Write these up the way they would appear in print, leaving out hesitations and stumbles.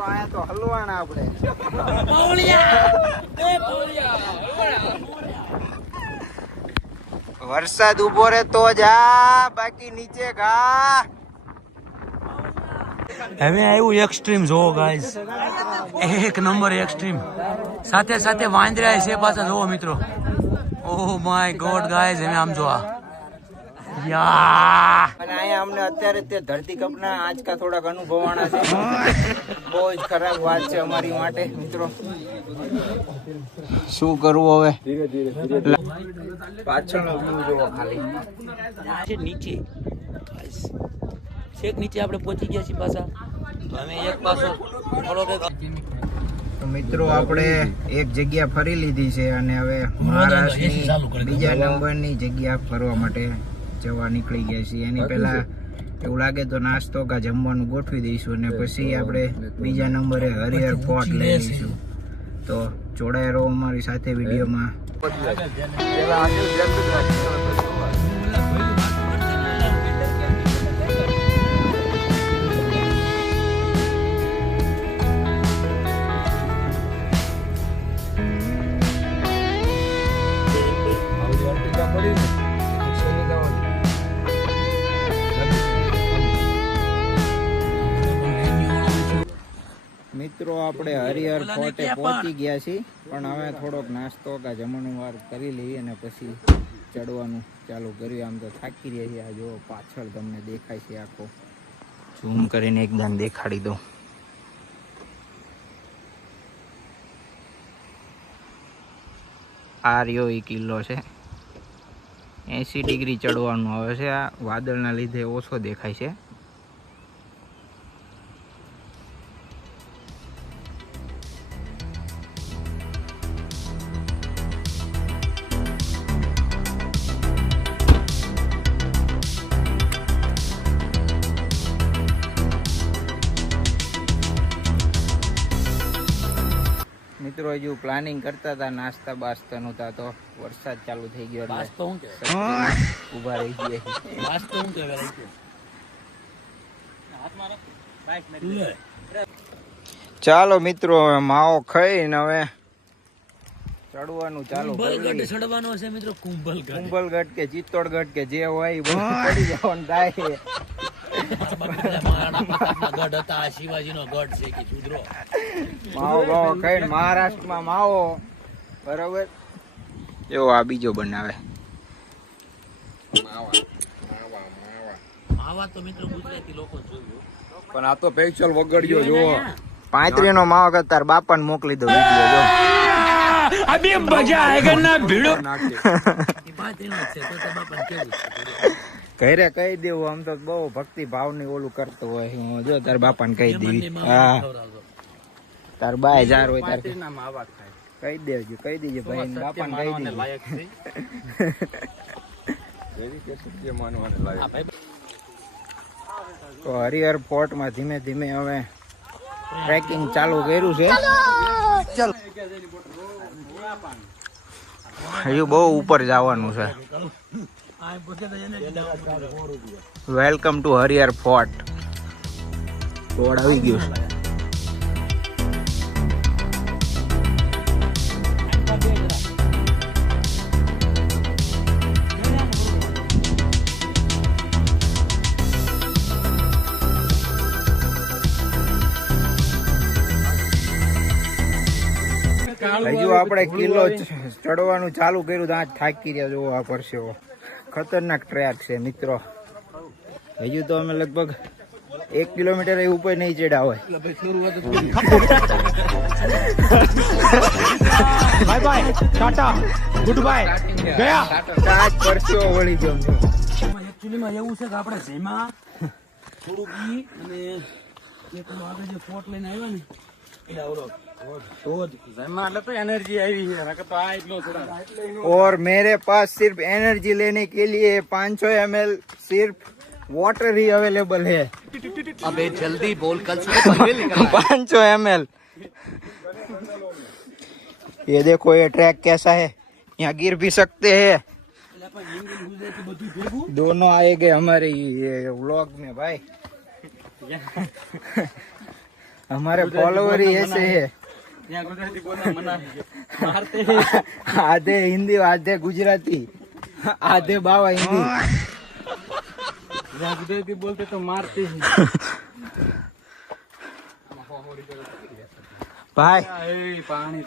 મિત્રો આયા તો હલવાણા આપણે વરસાદ ઉભો રહે તો જા, બાકી નીચે ઘા. હવે આવ્યું એક્સ્ટ્રીમ જોવો ગાઈસ, એક નંબર એક્સ્ટ્રીમ. સાથે સાથે વાંદરા છે પાછા જોવો મિત્રો. ઓહ માય ગોડ ગાઈસ, હવે આમ જોવા યા. અને અહીંયા અમને અત્યારે તે ધરતીકંપના આંચકા થોડાક અનુભવાણા છે. બહુ જ ખરાબ વાત છે અમારી માટે મિત્રો. શું કરવું હવે? પાછળનો વ્યૂ જોવો ખાલી. નીચે છેક નીચે આપણે પહોંચી ગયા છીએ પાછા. અમે એક પાછો તો મિત્રો આપણે એક જગ્યા ફરી લીધી છે અને હવે મહારાષ્ટ્રની બીજા નંબરની જગ્યા ફરવા માટે જવા નીકળી ગયા છીએ. એની પહેલા એવું લાગે તો નાસ્તો કા જમવાનું ગોઠવી દઈશું અને પછી આપણે બીજા નંબરે હરિહર ફોર્ટ લઈ લઈશું. તો જોડાયા રહો અમારી સાથે વિડીયોમાં. મિત્રો આપણે હરિહર ફોર્ટે પહોંચી ગયા છીએ, પણ હવે થોડોક નાસ્તો કા જમણવાર કરી લઈએ અને પછી ચડવાનું ચાલુ કર્યું. આમ તો થાકી રહ્યા છીએ. આ જો પાછળ તમને દેખાય છે, આખો ઝૂમ કરીને એકદમ દેખાડી દઉં. આ રહ્યો એ કિલ્લો છે. 80 ડિગ્રી ચડવાનું આવે છે. આ વાદળના લીધે ઓછો દેખાય છે. મિત્રો હજુ પ્લાનિંગ કરતા હતા નાસ્તા બાસ્તાનું, તા તો વરસાદ ચાલુ થઈ ગયો એટલે ઉભા રહી ગયા. ચાલો મિત્રો માવો ખાઈને હવે ચડવાનું ચાલુ ચડવાનો છે મિત્રો. કુંભલગઢ કે ચિત્તોડગઢ કે જે હોય પડી જવાનું થાય. માવો બાવો ખાઈને મહારાષ્ટ્રમાં માવો બરોબર એવો આ બીજો બનાવે માવા તો મિત્રો ગુજરાતી લોકો જોયું, પણ આ તો પેચલ વગડ્યો જો. 35 નો માવો કે તાર બાપાને મોકલી દો વિડિયો જો. અભી મજા આયેગા ના ભીડો. 35 નો છે તો બાપાને કેવું ઘરે કહી દેવું. આમ તો બહુ ભક્તિ ભાવ ની ઓલું કરતો હોય. હું જો તાર બાપાને કહી દેવી. હા તાર બાય જાર હોય તાર કહી દેજો, કહી દેજો ભાઈ બાપાને કહી દેજો. તો હરિહર ફોર્ટ માં ધીમે ધીમે હવે ટ્રેકિંગ ચાલુ કર્યું છે. હજુ બહુ ઉપર જવાનું છે. Welcome to Harihar fort. Road આવી ગયું છે. હજુ આપણે કિલ્લો ચડવાનું ચાલુ કર્યું તો આજ થાકી રહ્યા. જોવો આ પરસેવો. ખતરનાક ટ્રેક છે મિત્રો. હજુ તો અમે લગભગ 1 કિલોમીટર ઉપર નહીં ચડ્યા હોય. Bye bye tata good bye ગયા. આજ પરસેવો વળી ગયો. એકચ્યુઅલીમાં એવું છે કે આપણે જેમાં થોડુંક ઈ અને એક આગળ જે ફોર્ટ લઈને આવ્યા ને એટલે આવડો और मेरे पास सिर्फ एनर्जी लेने के लिए 500 ml सिर्फ वाटर ही अवेलेबल है. अबे जल्दी बोल, कल सुबह 500 ml. ये देखो ये ट्रैक कैसा है. यहाँ गिर भी सकते हैं. दोनों आएंगे हमारे ये व्लॉग में भाई. हमारे फॉलोवर ही ऐसे है, आधे हिंदी आधे गुजराती आधे बाबा हिंदी गुजराती बोलते तो मारते ही। ભાઈ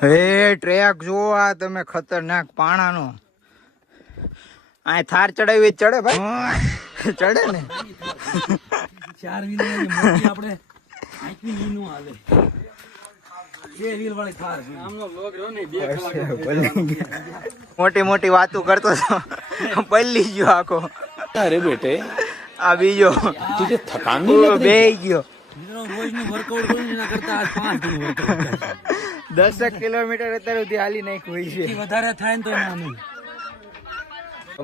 હે ટ્રેક જો આ તમે ખતરનાક પાણાનો આ થાર ચડાવી ચડે ભાઈ ચડે ને 4 વ્હીલ ની મોટી આપણે 8 વ્હીલ નું હાલે 2 વ્હીલ વાળી થાર છે આમનો લોગ રહ્યો ને 2 કલાક મોટી મોટી વાતો કરતો હતો પલ્લી ગયો આખો अरे बेटे આ બીજો तुझे थकान नहीं लग रही? બેહી ગયો મિત્રો રોજ નું વર્કઆઉટ કરું એના કરતા આજ 5 દિન વર્કઆઉટ 10 કિલોમીટર અત્યારે સુધી હાલી નાખ્યું હોય છે વધારે થાય ને તો ના નહીં।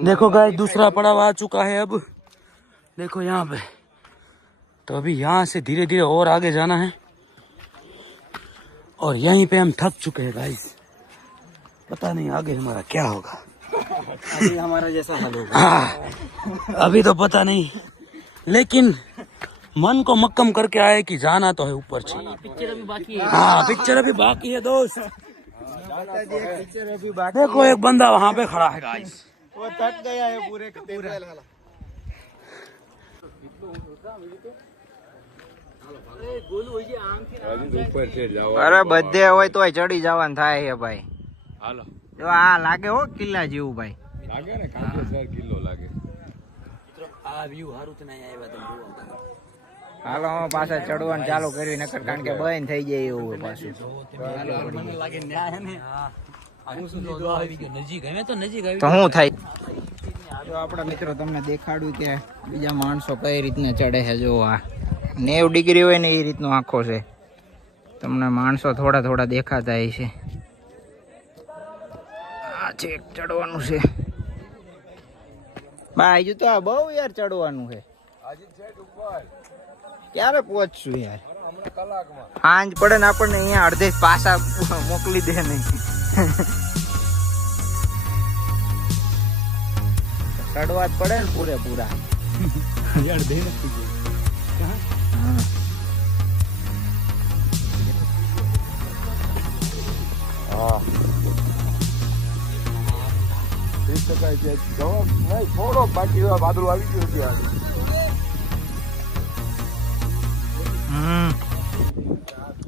देखो गाइस दूसरा पड़ाव आ चुका है अब देखो यहाँ पे तो अभी यहाँ से धीरे धीरे और आगे जाना है और यहीं पे हम थक चुके हैं गाइस पता नहीं आगे हमारा क्या होगा अभी हमारा जैसा हाल होगा। हाँ, अभी तो पता नहीं लेकिन मन को मक्कम करके आए कि जाना तो है ऊपर से। पिक्चर अभी बाकी है। हाँ पिक्चर अभी बाकी है दोस्त। पिक्चर अभी बाकी देखो एक बंदा वहाँ पे खड़ा है गाइस वो थक गया है पूरे का पूरा ऊपर से जाओ અરે બધે હોય તોય ચડી જવાનું થાય છે ભાઈ હાલો જો આ લાગે હો કિલ્લા જેવું ભાઈ લાગે ને 500 કિલો લાગે આ વ્યૂ હારું તો નહીં આવ્યા તમે જોવો હાલો અમે પાછા ચડવાનું ચાલુ કર્યું નકર કારણ કે બંધ થઈ જાય એવું હોય પાછું મને લાગે ન્યા હે ને નજીક હવે તો નજીક આવી તો શું થાય જો આપણા મિત્રો તમને દેખાડ્યું કે બીજા માણસો કઈ રીતના ચડે છે જો આ 90 ડિગ્રી હોય ને એ રીતનો આખો છે તમને માણસો થોડા થોડા દેખાતા છે આ છે ચડવાનું છે ભાઈ હજુ તો આ બહુ યાર ચડવાનું છે ક્યારે પહોંચશું યાર સાંજ પડે ને આપણને અહીંયા અડધે પાછા મોકલી દે નહીં ચડવા જ પડે ને પૂરેપૂરા અડધે નથી ગયું હા હા 30% છે જવાબ નહીં થોડો બાકી વાદળ આવી ગયું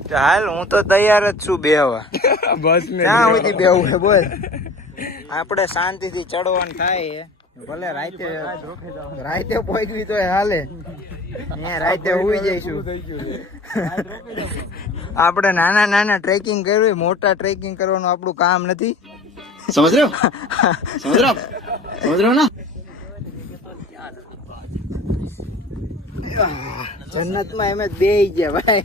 છે હાલ હું તો તૈયાર જ છું બેહવા બસ ક્યાં સુધી બેહવું છે બોલ આપણે શાંતિથી ચડવાનું થાય ભલે રાતે પહોંચવી તો હાલે અહીંયા રાતે હુઈ જઈશું આપણે નાના નાના ટ્રેકિંગ કરવી મોટા ટ્રેકિંગ કરવાનું આપણું કામ નથી સમજ રહ્યો ના જન્નતમાં એમ જ બેહી ગયા ભાઈ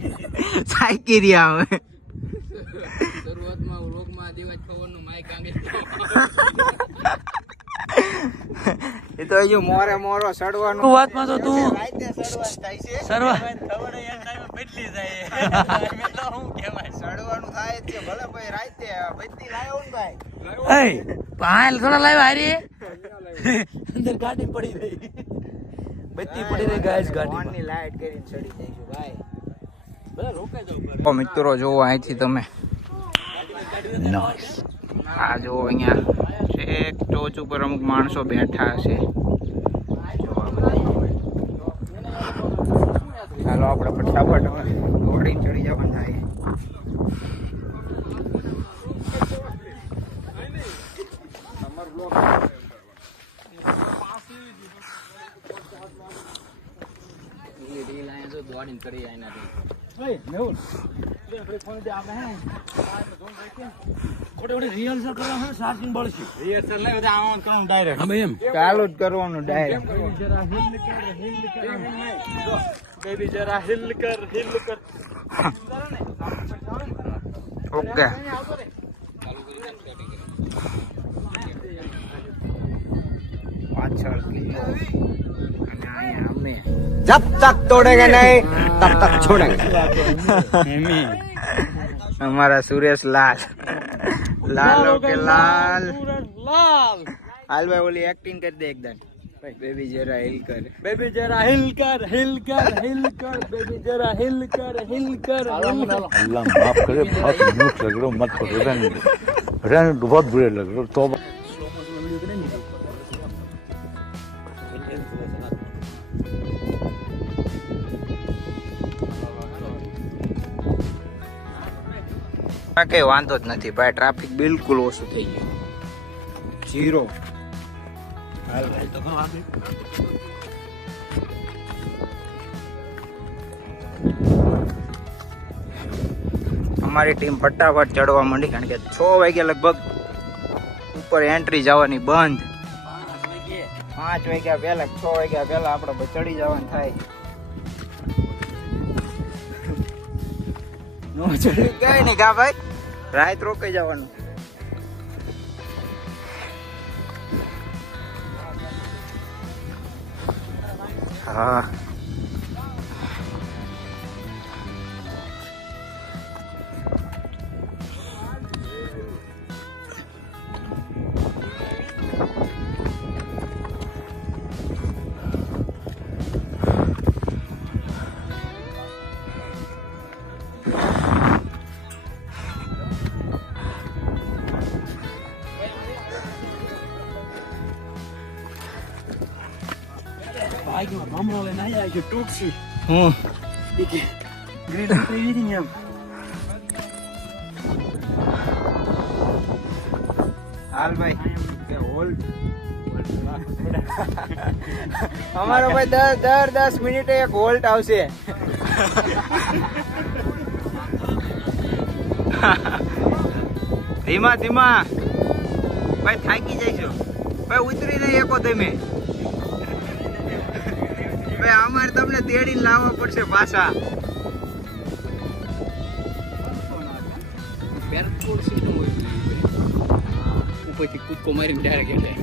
સાયકી રહ્યા હવે શરૂઆતમાં વ્લોગમાં દેવાજ પવનનું માઈક આંગે એ તો હજુ મોરે મોરો ચડવાનું વાતમાં તો તું રાતે ચડવાનું થાય છે સર્વા બદલી જાય ચડવાનું થાય છે ભલે ભાઈ રાતે બત્તી લાવ્યો ને ભાઈ એ પાલ થોડા લાવ્યા હારી અંદર ગાડી પડી રહી બત્તી પડી રહી ગાઈસ ગાડી ફોનની લાઈટ કરીને ચડી જઈશું ભાઈ ભલે રોકાઈ જાવ મિત્રો જોવો અહીંથી તમે આ જો અહીંયા એક ટોચ ઉપર અમુક માણસો બેઠા હશે ચાલો આપણે ફટાફટ દોડીને ચડી જવાનું થાય દોડીને કરી આઈના રિહર્સલ કરવા હોય ચાર્જિંગ બળશે રિહર્સલ નહીં બધા આવું કરવાનું ડાયરેક્ટ અમે એમ ચાલુ જ કરવાનું ડાયરેક્ટ બેબી જરા હિલ કર ઓકે પાછળ કિલ્લો અને અહીંયા અમે જબ તક તોડેંગે નહીં તબ તક છોડેંગે हमारा सुरेश लाल लाल के लाल લાલ हाल भाई बोली एक्टिंग कर दे एकदम બેબી જરા હિલ કર. બેબી જરા હિલ કર, હિલ કર, હિલ કર, બેબી જરા હિલ કર, હિલ કર. अल्लाह माफ करे बहुत मनुष्य लग रहा मत करो रहने दो बहुत बुरे लग रहे तो કઈ વાંધો જ નથી ભાઈ, ટ્રાફિક બિલકુલ ઓછું થઈ ગયું, 0. અમારી ટીમ ફટાફટ ચડવા માંડી, કારણ કે 6 વાગ્યા લગભગ ઉપર એન્ટ્રી જવાની બંધ. 5 વાગ્યા પહેલા 6 વાગ્યા પહેલા આપણે ચડી જવાનું થાય. નો ચડી કઈ નહીં કા ભાઈ, રાત રોકાઈ જવાનું. હા બાઈકમાં ભમરો લઈને આવ્યા છે ટોક્સી હું ગ્રેડ થઈ ગઈ ને એમ. હાલ ભાઈ કે હોલ્ડ અમારો ભાઈ દર 10 મિનિટે એક હોલ્ટ આવશે. ધીમા ધીમા ભાઈ, થાકી જઈશું ભાઈ, ઉતરી નહીં એકો તમે ભાઈ, અમારે તમને તેડીને લાવવા પડશે પાછા. પેરકોડ સિસ્ટમ હોય ઉપરથી કૂદકો મારીને ડાયરેક્ટ એટલે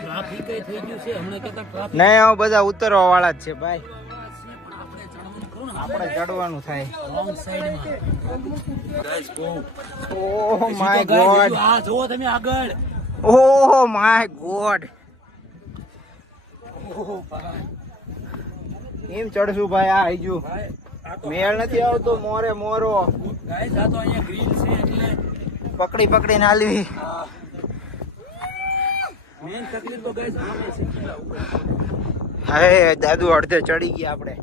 ટ્રાફિક થઈ ગયું છે હમણાં કેતા ટ્રાફિક નહીં, હવે બધા ઉતરવા વાળા જ છે ભાઈ, આપણે ચડવાનું થાય. રોંગ સાઈડમાં guys go. Oh my God, આ જો તમે આગળ. ઓહ માય ગોડ, એમ ચડશું ભાઈ? આ હજુ મેળ નથી આવતો, મોરે મોરો ગાઈસ આ તો અહીંયા ગ્રીન છે એટલે પકડી પકડીને હાલવી. મેન તકલીફ તો ગાઈસ આમે છે. હવે દાદુ અડધે ચડી ગયા આપણે.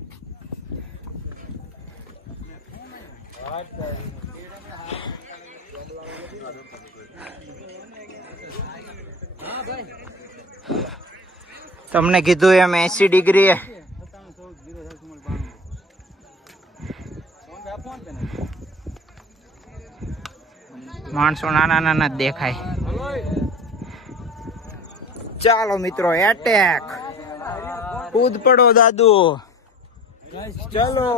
તમને કીધું એમ 80 ડિગ્રી માણસો નાના નાના જ દેખાય. ચાલો મિત્રો, એટેક, કૂદ પડો દાદુ, ચલો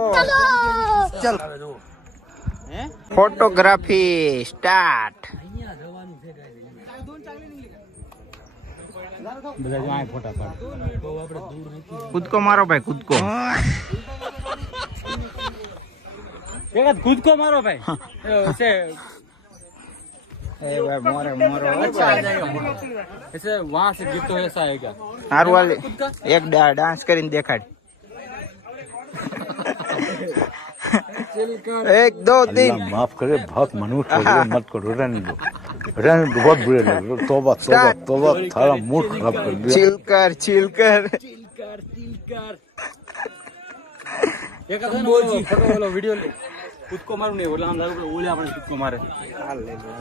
ચલો, ફોટોગ્રાફી સ્ટાર્ટ. અહીંયા જવાનું છે ગાઈસ. બધા જો આ ફોટા પાડ. બહુ આપણે દૂર નથી. કૂદકો મારો ભાઈ, કૂદકો. એક કૂદકો મારો ભાઈ. છે એ ભાઈ મોરે મોરો. ऐसे वहां से गिर तो ऐसा आएगा. હારું હાલ, એક ડાન્સ કરીને દેખાડ. 1 2 3. अल्लाह माफ करे बहुत मनुष्य लग रहे मत करो रहने दो बहुत बुरे लग रहे तौबा तौबा तौबा थारा मूड खराब कर दिया. ચીલ કર, ચીલ કર. એક હતો ને ઓલો ફોટો ઓલો વિડિયો લે કૂદકો મારું ને ઓલા આમ લાગે ઓલે આપણે કૂદકો મારે. હાલ લે લો.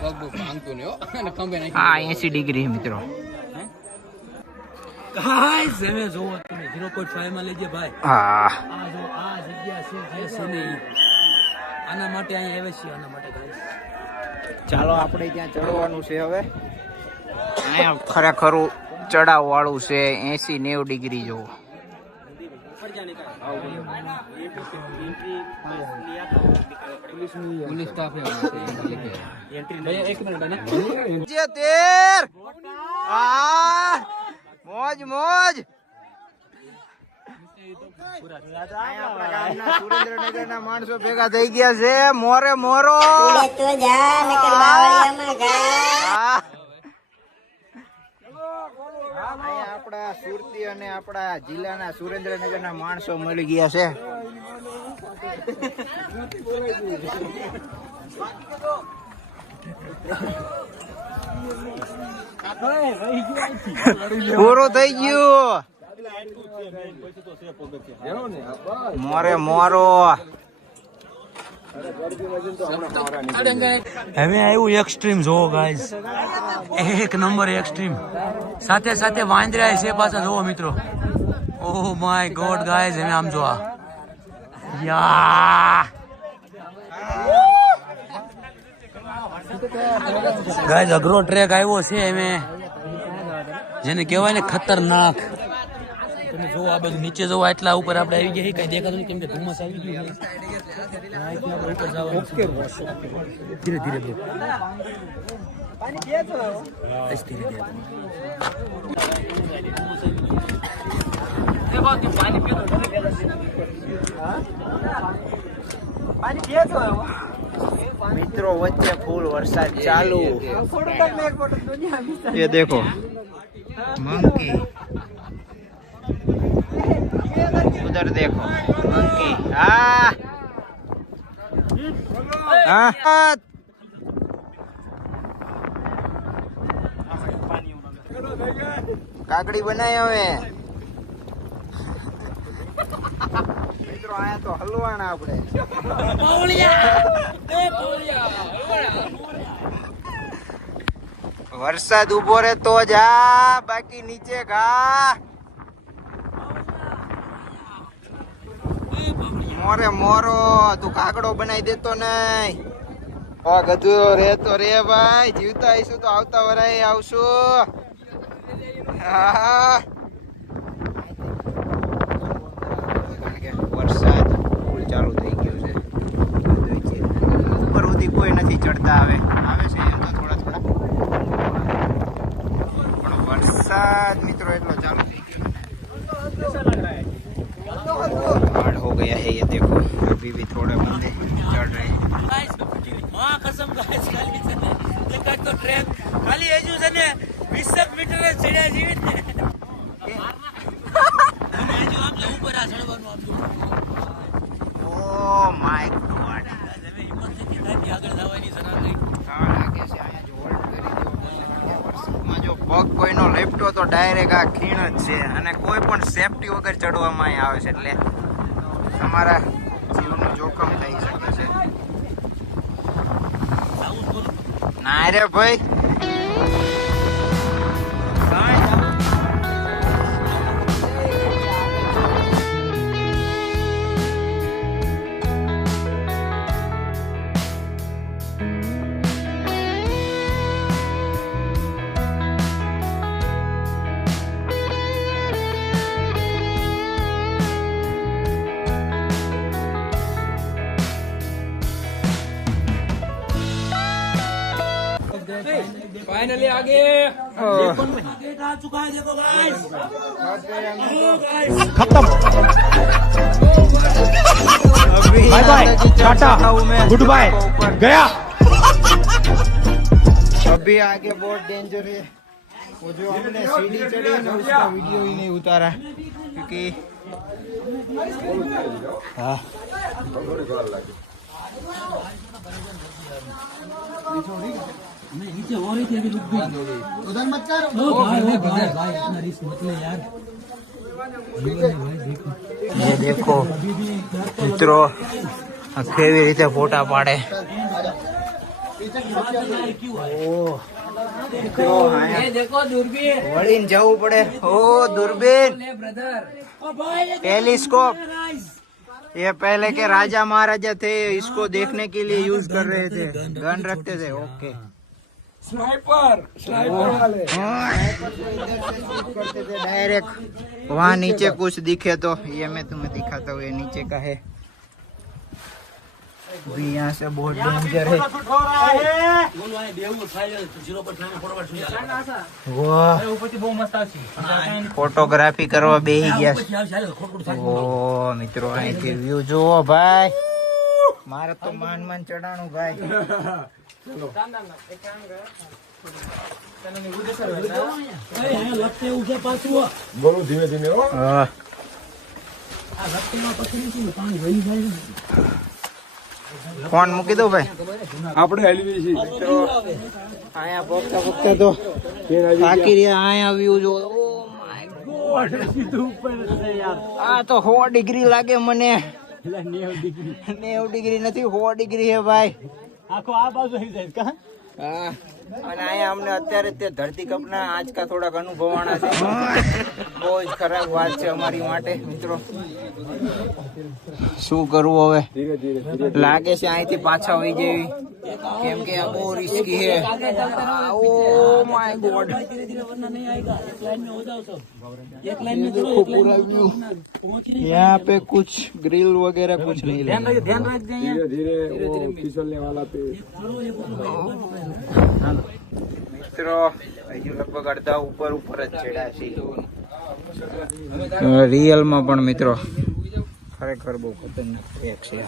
પગ બહુ ભાંગતો ને હો અને ખંભે નાખી. હા 80 ડિગ્રી મિત્રો. ગાઈસ તમે જોવો તમે 0.5 માં લેજે ભાઈ. હા આ જો આ જગ્યા છે જે છે ને ઈ. આના માટે અહીં આવે છે આના માટે ગાઈસ. ચાલો આપણે ત્યાં ચડવાનું છે હવે. અહીંયા ખરેખર ચડાવ વાળું છે, 80-90 ડિગ્રી જેવું. મોજ મોજ સુરેન્દ્રનગર ના માણસો ભેગા થઈ ગયા છે. મોરે મોરો આપડા સુરતી અને આપડા જિલ્લાના સુરેન્દ્રનગર ના માણસો મળી ગયા છે. પૂરું થઈ ગયું. મોરે મોરો હવે આવ્યું એક્સ્ટ્રીમ જોવો ગાઈસ, એક નંબર એક્સ્ટ્રીમ. સાથે સાથે વાંદરા છે પાછા જોવો મિત્રો. ઓહ માય ગોડ ગાઈસ, હવે આમ જો યા ગાઈસ અઘરો ટ્રેક આવ્યો છે એમે, જેને કહેવાય ને ખતરનાક. તમે જો આ બધું નીચે જવો, એટલા ઉપર આપણે આવી ગયા, કઈ દેખાતું નહીં કેમ કે ધુમ્મસ આવી ગયું. ધીરે ધીરે ધીરે મિત્રો વચ્ચે ફૂલ વરસાદ ચાલુ. ये देखो मंकी, उधर देखो मंकी. કાકડી બનાય હવે મિત્રો. આયા તો હલવાના આપણે. વરસાદ ઉભો રે તો જા, બાકી નીચે ઘા. મોરે મોરો તું કાકડો બનાવી દેતો નઈ. ગધુ રેતો રે ભાઈ, જીવતા આવીશું તો આવતા વરાય આવશું. વરસાદ ફૂલ ચાલુ થઈ ગયો છે. ઉપર સુધી કોઈ નથી ચડતા. આવે છે એમ તો થોડા થોડા, પણ વરસાદ મિત્રો એટલો ચાલુ થઈ ગયો. हार्ड हो गया है ये देखो, अभी भी थोड़े बंदे चढ़ रहे हैं. मां कसम गाइस, खाली છે ને એક તો ટ્રેક ખાલી એજુ છે ને 20 મીટર ચડ્યા જીવી ને એજુ આપણે ઉપર આ ચડવાનું આપજો. ઓ માય ગોડ, હવે હિંમત નથી થતી આગળ જવાની જરા નહીં. લાગે છે અહીંયા જો હોલ્ડ કરી દો. વરસાદમાં જો પગ કોઈનો લેપટો તો ડાયરેક્ટ આ ખીણ જ છે, અને કોઈ પણ સેફટી વગર ચડવામાં આવે છે, એટલે તમારા જીવનું જોખમ થઈ શકે છે. ના રે ભાઈ, फाइनली आगे गेट आ चुका है, देखो गाइस. खत्म. Bye bye, tata, goodbye, गया. अभी आगे बहुत डेंजर है. वो जो हमने सीढ़ी चढ़ी है ना, उसका वीडियो ही नहीं उतारा क्योंकि नीचे हो रही थी अभी रुक गई. उधर मत कर. भाई भाई इतना रिस्क मत ले यार. ये देखो મિત્રો કેવી રીતે ફોટા પાડે. देखो दूरबीन વળીને જવું પડે. ઓ दूरबीन, टेलीस्कोप. ये पहले के राजा महाराजा थे, इसको देखने के लिए यूज कर रहे थे, गन रखते थे. ओके स्नाइपर वाले करते थे डायरेक्ट वहाँ नीचे कुछ दिखे तो ये मैं तुम्हें दिखाता हूँ। ये नीचे का है, अभी यहाँ से बहुत डेंजर है। वाह, फोटोग्राफी करवा बेही गया। ओ मित्रों અહીંથી વ્યૂ જુઓ ભાઈ, મારે તો માન માન ચડાણું ભાઈ। बोलो धीमे धीमे हो। હા ફોન મૂકી દો ભાઈ। આપણે હેલવી છે મિત્રો અહીંયા પોકતા પોકતા તો થાકી રહ્યા। અહીંયા વ્યૂ જો, ઓ માય ગોડ, આ તો 100 ડિગ્રી લાગે મને। 90 ડિગ્રી નથી, 100 ડિગ્રી હે ભાઈ। આખો આ બાજુ આવી જાય કા। હા, અને અહીંયા અમને અત્યારે તે ધરતીકંપના આંચકા થોડાક અનુભવાણા છે। બહુ જ ખરાબ વાત છે અમારી માટે મિત્રો। શું કરવું હવે? ધીરે ધીરે લાગે છે અહીંથી પાછા વહી જેવી, કેમ કે આ બહુ રિસ્કી है। ओ माय गॉड, देखो पूरा व्यू। यहाँ पे कुछ ग्रिल वगैरह कुछ नहीं लगा। ध्यान रख जाइए। धीरे धीरे वो फिसलने वाला पे મિત્રો હજુ લગભગ અડધા ઉપર જ ચડ્યા છે। રિયલમાં પણ મિત્રો ખરેખર બહુ ખતરનાક ટ્રેક છે।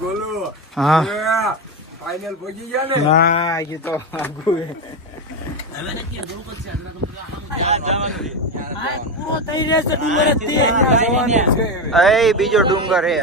બોલો હા ફાઇનલ પહોંચી ગયા ને। હા, હજુ તો આગું છે। એ બીજો ડુંગર હે।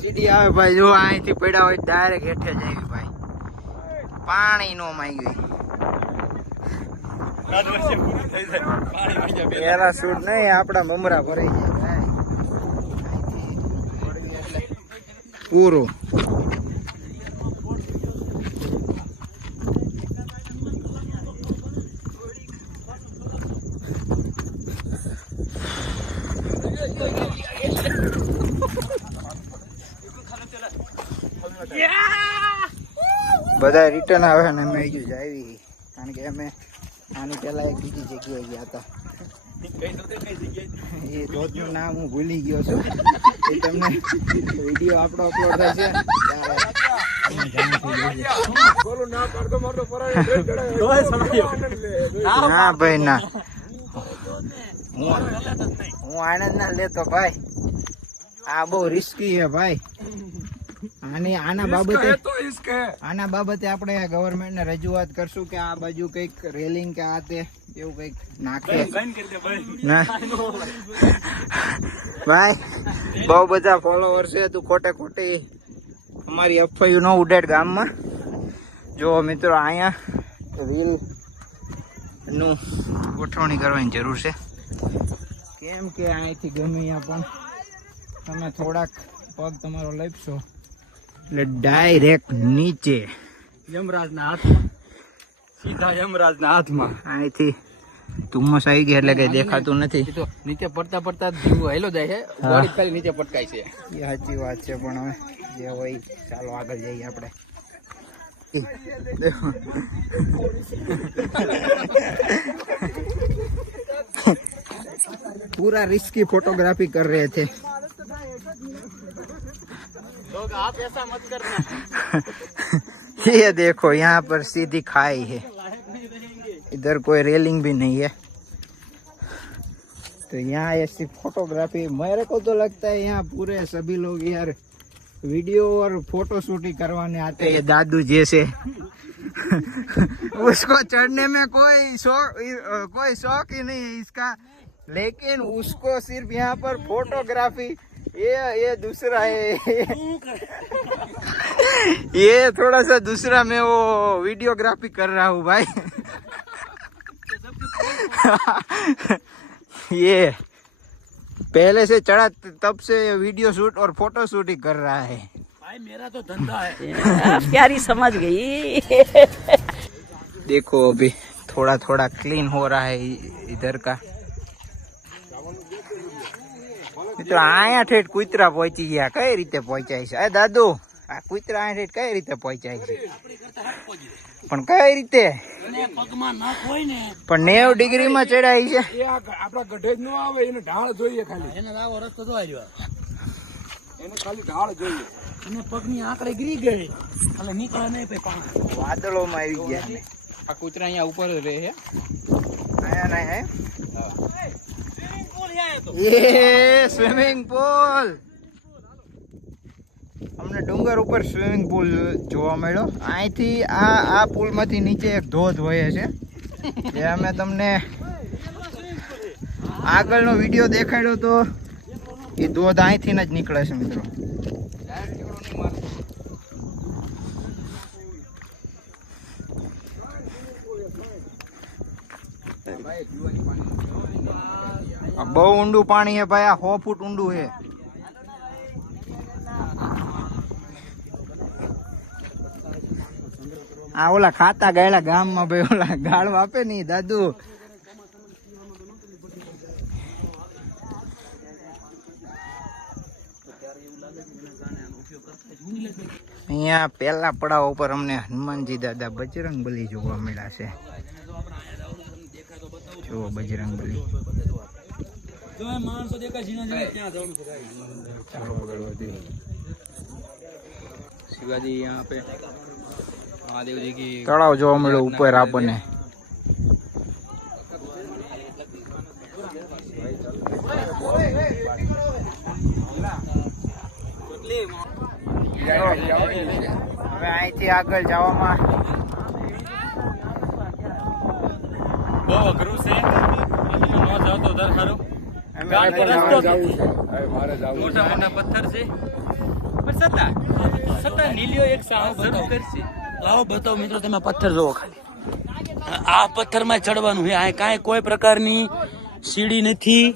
સીડી આવે ભાઈ, જો અહીંથી પડ્યા હોય ડાયરેક્ટ હેઠે જાય ભાઈ, પાણી નો માંગ્યું। પેલા શૂટ નહીં, આપડા મમરા ભરાઈ જાય પૂરું। બધા રિટર્ન આવે ને અમે હજુ આવી, કારણ કે અમે આની પહેલા એક બીજી જગ્યાએ ગયા હતા। એ ધોધનું નામ હું ભૂલી ગયો છું, એ તમને વિડીયો આપણો અપલોડ થશે ત્યારે ના ભાઈ ના, હું આનંદ ના લેતો ભાઈ। આ બહુ રિસ્કી છે ભાઈ। આના બાબતે આપણે ગવર્મેન્ટ ને રજૂઆત કરશું કે આ બાજુ કઈક રેલિંગ કે આ તે એવું કઈક નાખે ના ભાઈ। બહુ બધા ફોલોવર છે, તું ખોટે ખોટી અમારી અફવાયું ન ઉડાડ ગામમાં। જો મિત્રો અહીંયા રીલ નું ગોઠવણી કરવાની જરૂર છે, કેમ કે અહીંથી ગમે ત્યાં પણ તમે થોડાક પગ તમારો લપશો એટલે ડાયરેક્ટ નીચે યમરાજના હાથમાં, સીધા યમરાજના હાથમાં। અહીંથી ધુમ્મસ આવી ગયા એટલે કઈ દેખાતું નથી। નીચે પડતા પડતા જીવ હેલો જાય છે, બોડી ખાલી નીચે પટકાય છે। એ સાચી વાત છે, પણ હવે જે હોય ચાલો આગળ જઈએ આપણે। पूरा रिस्की फोटोग्राफी कर रहे थे। लोग आप ऐसा मत करना। ये देखो यहाँ पर सीधी खाई है, इधर कोई रेलिंग भी नहीं है, तो यहाँ ऐसी फोटोग्राफी, मेरे को तो लगता है यहाँ पूरे सभी लोग यार वीडियो और फोटो शूटिंग करवाने आते हैं। दादू जैसे उसको चढ़ने में कोई शौक ही नहीं है इसका, लेकिन उसको सिर्फ यहाँ पर फोटोग्राफी, ये दूसरा है। ये थोड़ा सा दूसरा मैं वो वीडियोग्राफी कर रहा हूँ भाई। ये पहले से चढ़ा तब से वीडियो शूट और फोटो शूट ही कर रहा है। भाई मेरा तो धंधा है। प्यारी समझ गई। देखो अभी थोड़ा थोड़ा क्लीन हो रहा है इधर का। तो आया ठेठ कुतरा पहुंची गया कई रीते पहुंचाय છે એ દાદુ આ કુતરા આયા ઠેઠ કઈ રીતે પહોંચાય છે પણ કઈ રીતે પગમાં નાક હોય ને પણ 90 ડિગ્રીમાં ચડાઈ છે એ આપડા ગઢે જ ન આવે એને ઢાળ જોઈએ ખાલી એને આવો રસ્તો જો આવ્યો એને ખાલી ઢાળ જોઈએ એને પગની આંકડે ગીરી ગઈ એટલે નીકળે નહીં પછી પાણી વાદળોમાં આવી ગયા છે આ કૂતરા અહીંયા ઉપર જ રહે છે આયા નહીં હે ये स्विमिंग पूल हमने डूंगर ઉપર સ્વિમિંગ પૂલ જોવા મળ્યો અહીંથી આ પુલ માંથી નીચે એક ધોધ વહે છે જે અમે તમને આગળનો વિડિયો દેખાડ્યો તો એ ધોધ અહીંથી જ નીકળે છે મિત્રો બહુ ઊંડું પાણી है भाई आ 100 फूट ઊંડું है આ ઓલા ખાતા ગાયલા ગામમાં ભાઈ ઓલા ગાળ વાપે ની દાદુ અહીંયા પહેલા પડાવ ઉપર અમને હનુમાનજી દાદા બજરંગબલી જોવા મળ્યા છે જો બજરંગબલી માણસો દેખાય ઝીણા ઝીણા ક્યાં જવાનું છે शिवाजी यहाँ पे महादेव जी की તળાવ જોવા મળ્યું ઉપર આપણને હવે અહીંથી આગળ જવામાં બહુ અઘરું છે ન જાવ તો દર સારું મોટા મોટા પથ્થર છે પણ છતાં નીલિયો એક સાહસ જરૂર કરશે લાવો બતાવો મિત્રો તમે પથ્થર જોવો ખાલી આ પથ્થરમાં ચડવાનું છે આ કાંઈ કોઈ પ્રકારની સીડી નથી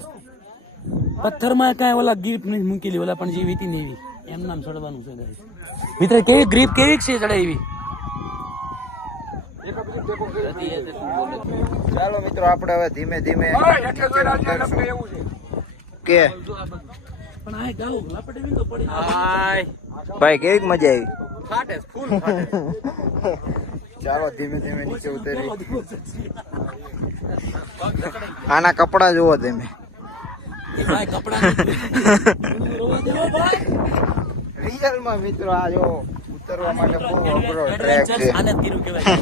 પથ્થરમાં કાંઈ ઓલા ગ્રીપ નથી મૂકેલી ઓલા પણ જેવી હતી ને એવી એમ નામ ચડવાનું છે મિત્ર કેવી ગ્રીપ કેવી છે ચડાવી ચાલો મિત્રો આપણે હવે ધીમે ધીમે કે પણ આ ગાવ લપટે વિંદો પડી ભાઈ કેવી મજા આવી ફાટે ફૂલ ચાલો ધીમે ધીમે નીચે ઉતરી આના કપડા જોવો તમે ભાઈ કપડા રિયલ માં મિત્રો આ જો ઉતરવા માટે બહુ અઘરો ટ્રેક છે આને કીરું કહેવાય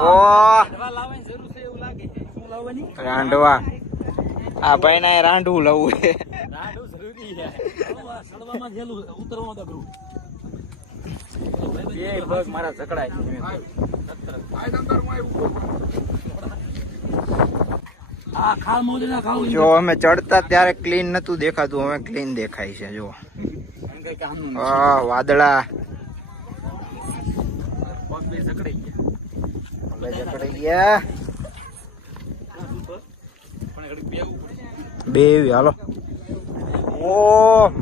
ઓ લાવવાની જરૂર છે એવું લાગે શું લાવવાની રાંડવા આ ભાઈ ના રાંડવું લવું છે રાડું જરૂરી છે સડવામાં થેલું ઉતરવામાં તો ગરું એ બસ મારા ઝકડાય છે આ ખાલ મોદના ખાવ જો અમે ચડતા ત્યારે ક્લીન નતું દેખાતું હવે ક્લીન દેખાય છે જો વાદળા જકડાઈ ગયા બે હાલો ઓ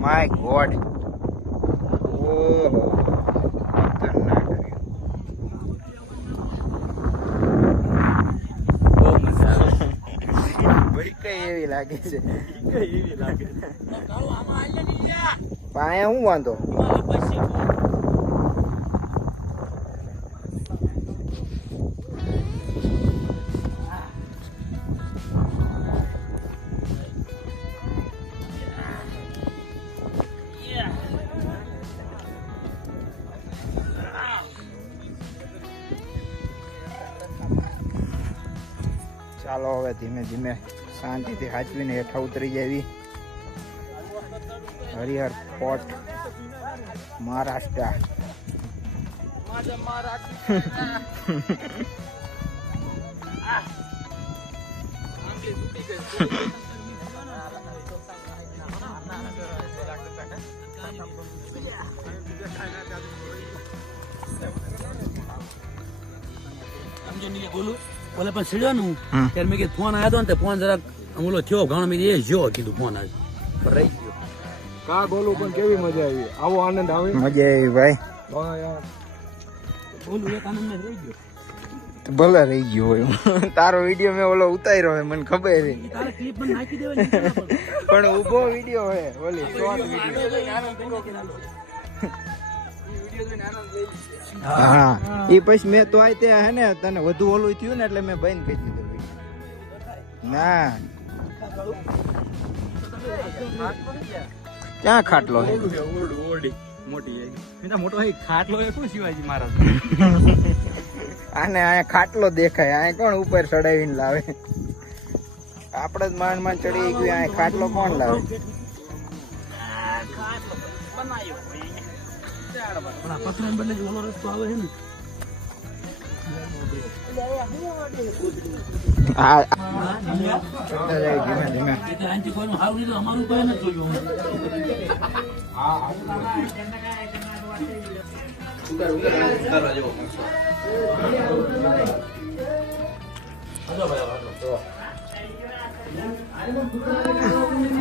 માય ગોડ ઓ કઈ એવી લાગે છે પાયા હું વાંધો ચાલો હવે ધીમે ધીમે શાંતિથી હાચવીને હેઠા ઉતરી જાવી હરિહર ફોર્ટ મહારાષ્ટ્ર બોલું ઓલે પણ સીડ્યો નું ત્યારે મેં કીધું ફોન આવ્યો ને ફોન જરાક ઓલો થયો ઘણો મેં એ જો કીધું ફોન આજે પણ રહી ગયો. કા ગોલું પણ કેવી મજા આવી, આવો આનંદ આવે. મજા આવી ભાઈ, હા યાર, ઓલું એક આનંદ રહી ગયો. ભલે રહી ગયો હોય. તારો વિડીયો મેં ઓલો ઉતાર્યો હોય મને ખબર છે, તારે ક્લિપ પણ નાખી દેવાની પણ ઊભો વિડીયો હોય ઓલી શોર્ટ વિડીયો. હા એ પછી મેં તો આ તે હે ને તને વધુ ઓલું થયું ને એટલે મેં બંધ કરી દીધું video. ના ક્યાં ખાટલો હે? મોટો ખાટલો એ શું શિવાજી મહારાજ આને આ ખાટલો દેખાય, આ કોણ ઉપર ચડાવીને લાવે? આપણે જ માંડ માંડ ચડી ગયું, આ ખાટલો કોણ લાવે? પણ આ પથરા બદલે જે ઓલો રસ્તો આવે છે ને હા ધીમે ધીમે. એટલે આંટી કોઈનું હાવ લીધું અમારું કોઈ નથી જોયું.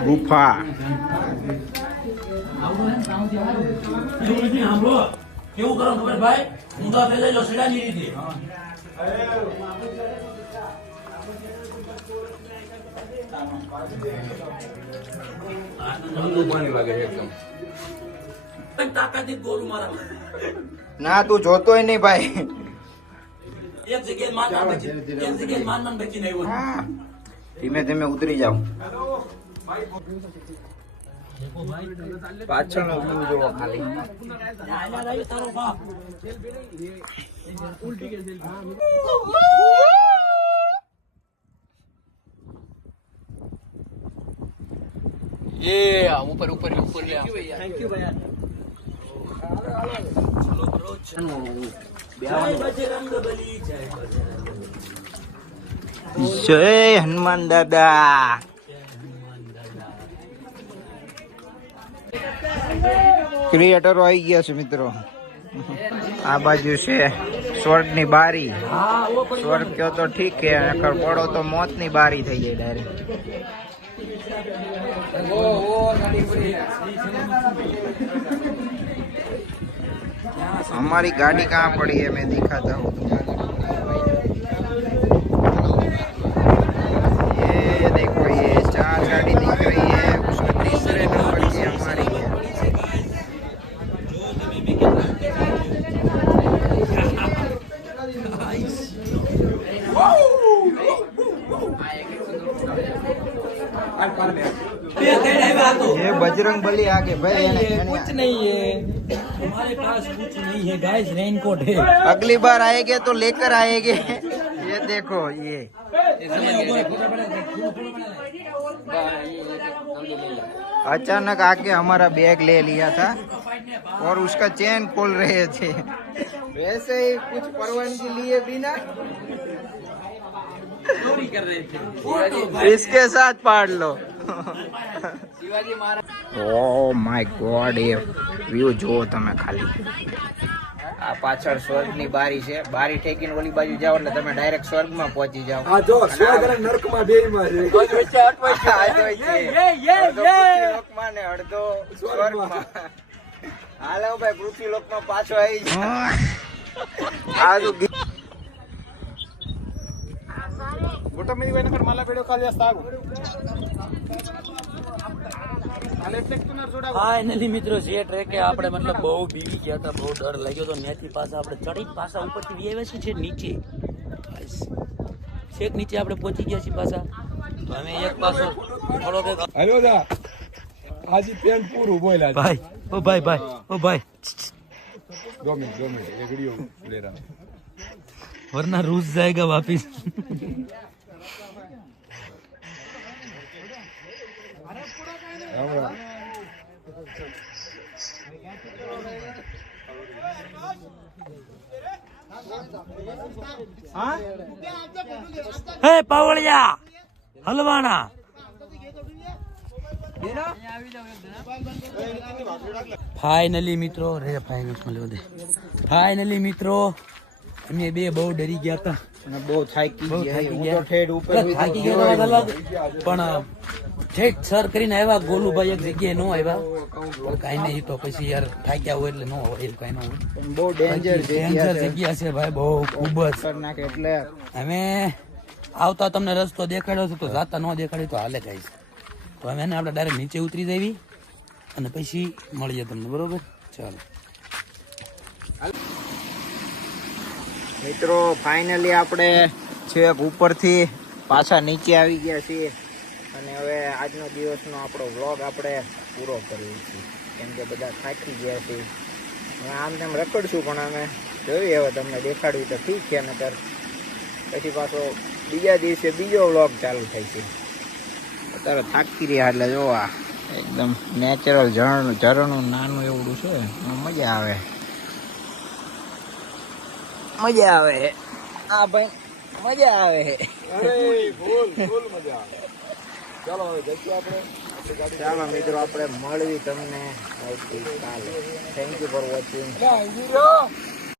ગુફા એવું નથી સાંભળો, કેવું કરો ખબર ભાઈ, ઊંધા પેલા જો સીડાની રીતે તાકાત ગોલું મારા ના તું જોતોય નહીં ભાઈ. એક જગ્યાએ માનમાન બચી, એક જગ્યાએ માનમાન બચીને આવ્યો. હા, ધીમે ધીમે ઉતરી જાવ. પાછળનો વ્યૂ જોવો ખાલી. તારો બાપ ઉપર ઉપર ઉપર થેન્ક યુ ભાઈ. જય હનુમાન દાદા. ક્રિએટરો આવી ગયા છે મિત્રો. આ બાજુ છે સ્વર્ગની બારી. સ્વર્ગ કયો તો ઠીક છે, નકર પડો તો મોતની બારી થઈ જાય ડાયરેક્ટ. हमारी गाड़ी कहाँ पड़ी है, मैं दिखाता हूँ तुमको. ये देखो, ये 4 गाड़ी दिख रही है, उसमें तीसरे नंबर की हमारी है. ये बजरंग बली आगे भाई. कुछ नहीं है हमारे पास, कुछ नहीं है गाइस, रेनकोट है. अगली बार आएंगे तो लेकर आएंगे. ये देखो, ये अचानक आके हमारा बैग ले लिया था और उसका चेन खोल रहे थे. वैसे ही कुछ परवानगी लिए बिना चोरी कर रहे थे. इसके साथ पाड़ लो. ઓહ માય ગોડ, એ વ્યૂ જુઓ તમે ખાલી. આ પાછળ સ્વર્ગની બારી છે. બારી ઠેકીને ઓલી બાજુ જાઓ એટલે તમે ડાયરેક્ટ સ્વર્ગમાં પહોંચી જાઓ. આ જો સ્વર્ગ અને નરકમાં બેયમાં છે. પૃથ્વીલોકમાં ને અડધો સ્વર્ગમાં. હાલો ભાઈ, પૃથ્વીલોકમાં પાછો આવી જાય. આ તો ફાઇનલી મિત્રો જે ટ્રેકે આપણે મતલબ બહુ બીવી ગયા હતા, બહુ ડર લાગ્યો તો, ત્યાંથી પાછા આપણે ચડી પાછા ઉપરથી આવ્યા છીએ નીચે. છેક નીચે આપણે પહોંચી ગયા છીએ પાછા. તો અમે એક પાછો થોડો કે હેલો દા, આજી પેન્ટ પૂરું બોલ્યા. ભાઈ ઓ ભાઈ ભાઈ ઓ ભાઈ 2 મિનિટ ये वीडियो ले रहा वरना रूस जाएगा वापिस. हे पावड़िया हलवाना. ફાઇનલી મિત્રો, ફાઇનલી મિત્રો અમે બે બહુ ડરી ગયા હતા. અને બહુ થાકી બહુ ગયા થાકી હું ગયા. તો ઠેઠ ઉપર અરે થાકી ગયા તો વાત અલગ, પણ ઠેઠ સર કરીને આવ્યા ગોલુભાઈ એક જગ્યાએ ન આવ્યા, કઈ નહીં તો પછી યાર થાક્યા હોય એટલે ન હોય એવું કઈ ન હોય. પણ બહુ ડેન્જર ડેન્જર જગ્યા છે ભાઈ, બહુ ખૂબ જ. ખતરનાક એટલે અમે આવતા તમને રસ્તો દેખાડ્યો છે તો જાતા ન દેખાડ્યો તો હાલે થાય છે. તો અમે એને આપણે ડાયરેક્ટ નીચે ઉતરી જઈએ અને પછી મળીએ તમને, બરોબર? ચાલો મિત્રો ફાઇનલી આપણે છેક ઉપરથી પાછા નીચે આવી ગયા છીએ અને હવે આજનો દિવસનો આપણો વ્લોગ આપણે પૂરો કરીએ છીએ, કેમ કે બધા થાકી ગયા છે. હવે આમ તેમ રખડશું પણ અમે જોઈએ હવે તમને દેખાડ્યું તો ઠીક છે, નકર પછી પાછો બીજા દિવસે બીજો વ્લોગ ચાલુ થાય છે. અત્યારે થાકી રહ્યા એટલે જોવા એકદમ નેચરલ ઝરણું નાનું એવડું છે, મજા આવે મજા આવે. હા ભાઈ મજા આવે. ચાલો મિત્રો આપણે મળવી તમને આવતીકાલે. Thank you for watching.